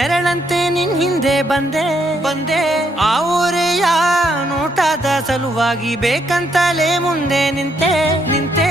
ನೆರಳಂತೆ ನಿನ್ ಹಿಂದೆ ಬಂದೆ ಬಂದೆ ಆ ಊರೆಯ ನೋಟದ ಸಲುವಾಗಿ ಬೇಕಂತಲೇ ಮುಂದೆ ನಿಂತೆ ನಿಂತೆ